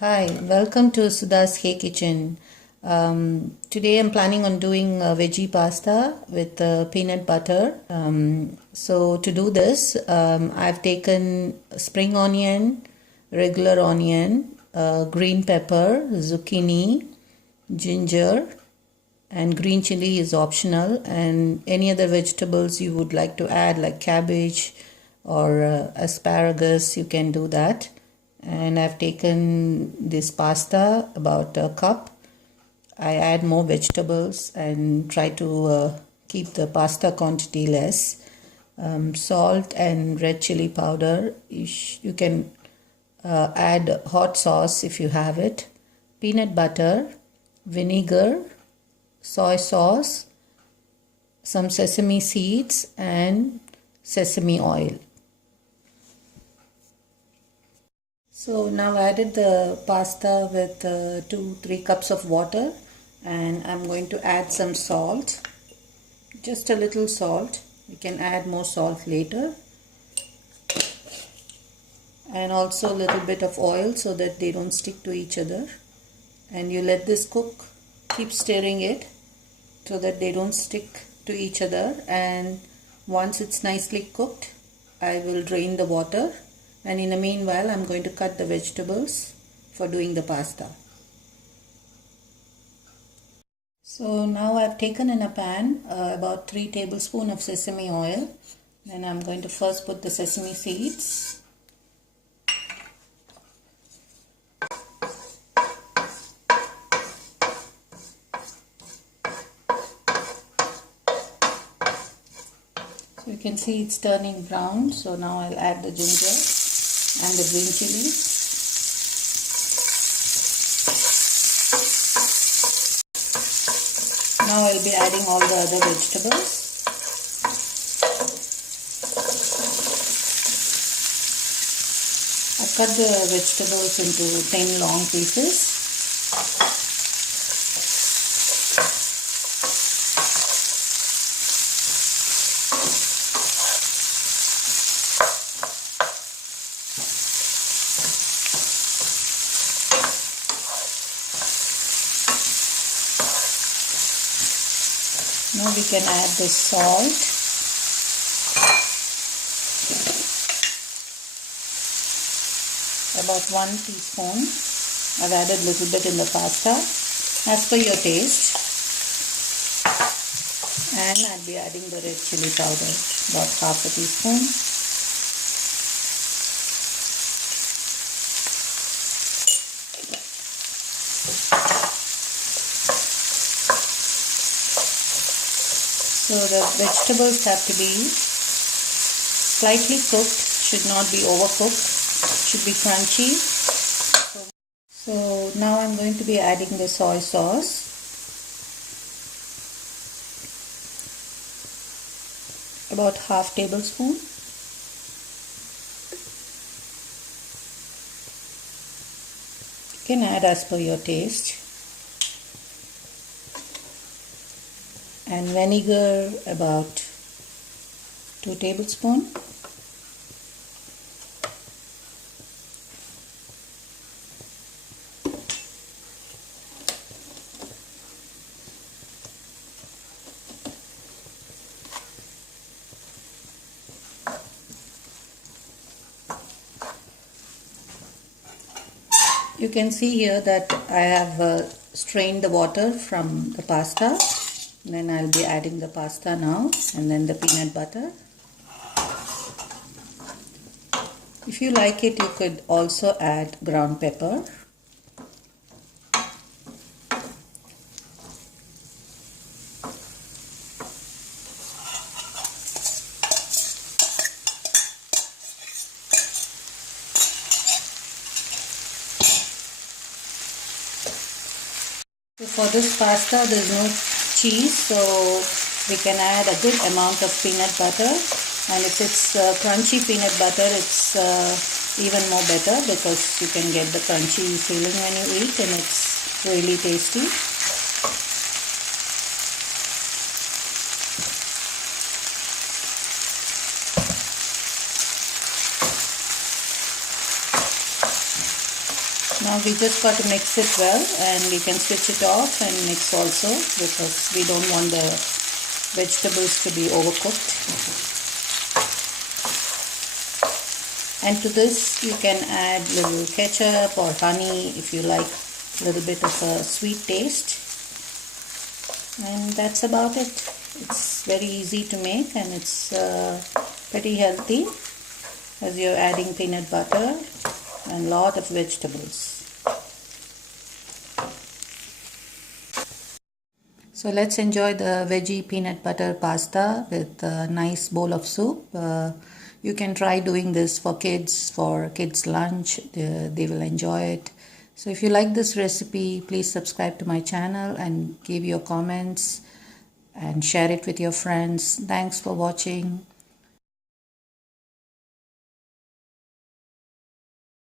Hi, welcome to Sudha's Hey Kitchen. Today I'm planning on doing veggie pasta with peanut butter. So to do this, I've taken spring onion, regular onion, green pepper, zucchini, ginger, and green chili is optional, and any other vegetables you would like to add like cabbage or asparagus, you can do that. And I've taken this pasta, about a cup. I add more vegetables and try to keep the pasta quantity less. Salt and red chili powder. You can add hot sauce if you have it. Peanut butter, vinegar, soy sauce, some sesame seeds and sesame oil. So now I added the pasta with 2-3 cups of water, and I'm going to add some salt, just a little salt. You can add more salt later, and also a little bit of oil so that they don't stick to each other. And you let this cook, keep stirring it so that they don't stick to each other, and once it's nicely cooked I will drain the water. And in the meanwhile, I'm going to cut the vegetables for doing the pasta. So now I've taken in a pan about 3 tablespoons of sesame oil. Then I'm going to first put the sesame seeds. So you can see it's turning brown. So now I'll add the ginger and the green chili. Now I'll be adding all the other vegetables. I've cut the vegetables into thin long pieces. Now we can add the salt, about 1 teaspoon. I've added a little bit in the pasta as per your taste, and I'll be adding the red chili powder, about half a teaspoon. So the vegetables have to be slightly cooked, should not be overcooked, should be crunchy. So now I'm going to be adding the soy sauce. About half tablespoon. You can add as per your taste. And vinegar, about 2 tablespoons. You can see here that I have strained the water from the pasta. Then I'll be adding the pasta now, and then the peanut butter. If you like it, you could also add ground pepper. So for this pasta, there's no cheese, so we can add a good amount of peanut butter, and if it's crunchy peanut butter, it's even more better because you can get the crunchy feeling when you eat, and it's really tasty. Now we just got to mix it well, and we can switch it off and mix also, because we don't want the vegetables to be overcooked. And to this you can add little ketchup or honey if you like a little bit of a sweet taste. And that's about it. It's very easy to make, and it's pretty healthy, as you're adding peanut butter and a lot of vegetables. So let's enjoy the veggie peanut butter pasta with a nice bowl of soup. You can try doing this for kids' lunch. They will enjoy it. So if you like this recipe, please subscribe to my channel and give your comments and share it with your friends. Thanks for watching.